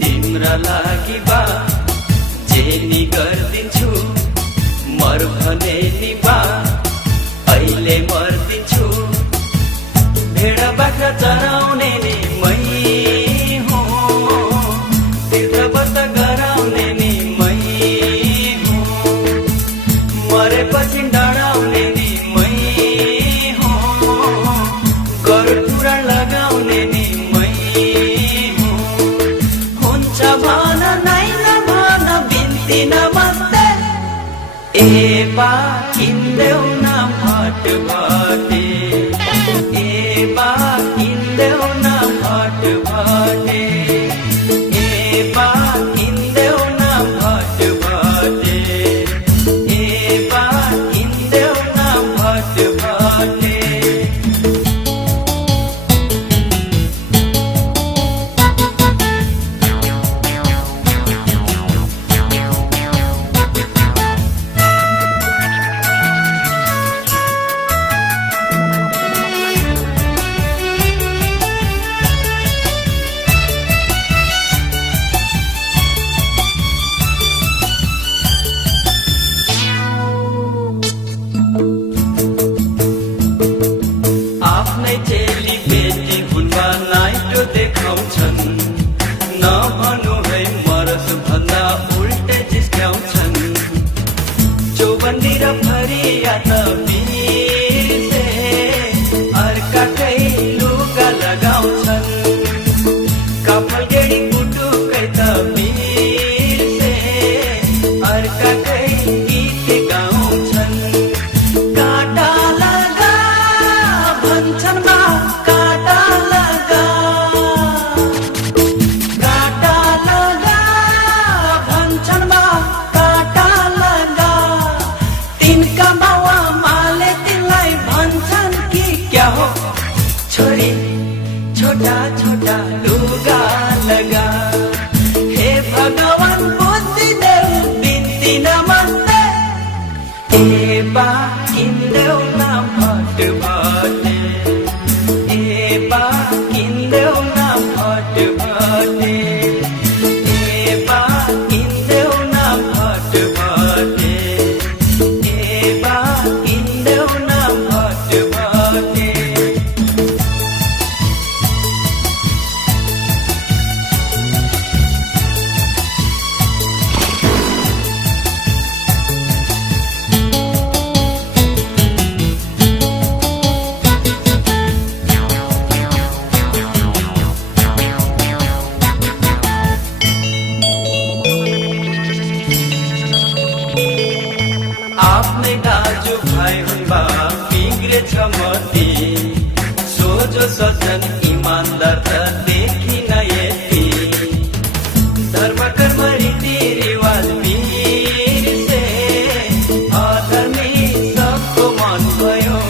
तिम्रा लागि बा जे नि गर्दिन्छु मर भने नि बा अहिले मर्दिन्छु भेडा बाख्रा चराउने नि मै हो तीर्थ व्रत गराउने नि मै हो मरेपछि डढाउने नि मै हो गरुड पुराण लगाउने नि मै हो हुन्छ भन नै नभन बिन्ती नमस्ते ए बा किन्देऊ न भटभटे ए बा किन्देऊ न भटभटे ए बा किन्देऊ न भटभटे ए बा किन्देऊ न भटभटे आफ्नै चेली बेटी हुनमा नाइटो देखाउँछन् नभनु है मरस भन्दा उल्टे जिस्क्याउँछन् चौबन्दी र फरिया त बिर्से अर्काकै लुगा लगाउँछन् कपाल गेडी कुटुकै त बिर्से अर्काकै गीत गाउँछन् काटा लगा भन्छन् मा काटा लगा काटा लगा भन्छन् मा काटा लगा तिनका बाबा माले तिनलाई भन्छन् कि क्या हो छोरी छोटा छोटा लुगा लगा हे भगवान बुद्धि देऊ बिन्ती नमस्ते ए बा किन्देऊ न भटभटे ए बा किन्देऊ न भटभटे ए बा किन्देऊ न भटभटे ए बा किन्देऊ न भटभटे आफ्नै दाजु भाइ हुँदा बिग्रेछ मती सोझो सज्जन इमान्दार त देखिन यति धर्म कर्म रीति रिवाज बिर्से अधर्मी सबको मन भयो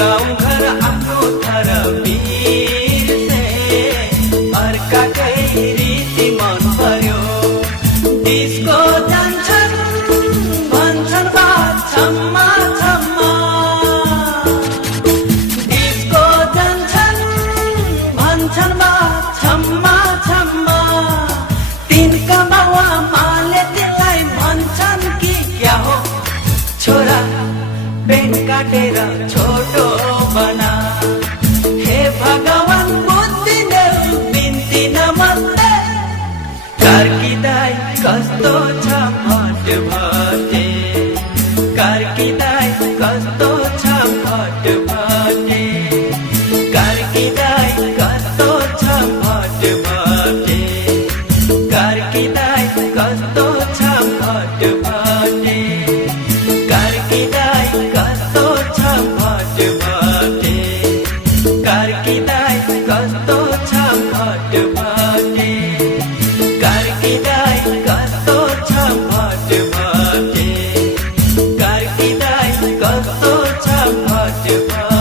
गाउँ घर आफ्नो थर बिर्से अर्काकै रीति मन पर्यो डिस्को जान्छन् भन्छन् बा छम्मा छम्मा डिस्को जान्छन् भन्छन् बा छम्मा छम्मा तिनका बाबा माले तिनलाई भन्छन् कि क्या हो छोरा पेट काटेर छोटो बना हे भगवान बुद्धि देऊ बिन्ती नमस्ते कार्की दाई कस्तो छ भटभटे कार्की दाई कस्तो छ भटभटे कार्की दाई कस्तो छ भटभटे कार्की दाई कस्तो छ भटभटे कार्की दाई कस्तो छ भटभटे कार्की दाई कस्तो छ भटभटे कार्की दाई कस्तो छ भटभटे कार्की दाई कस्तो छ भटभटे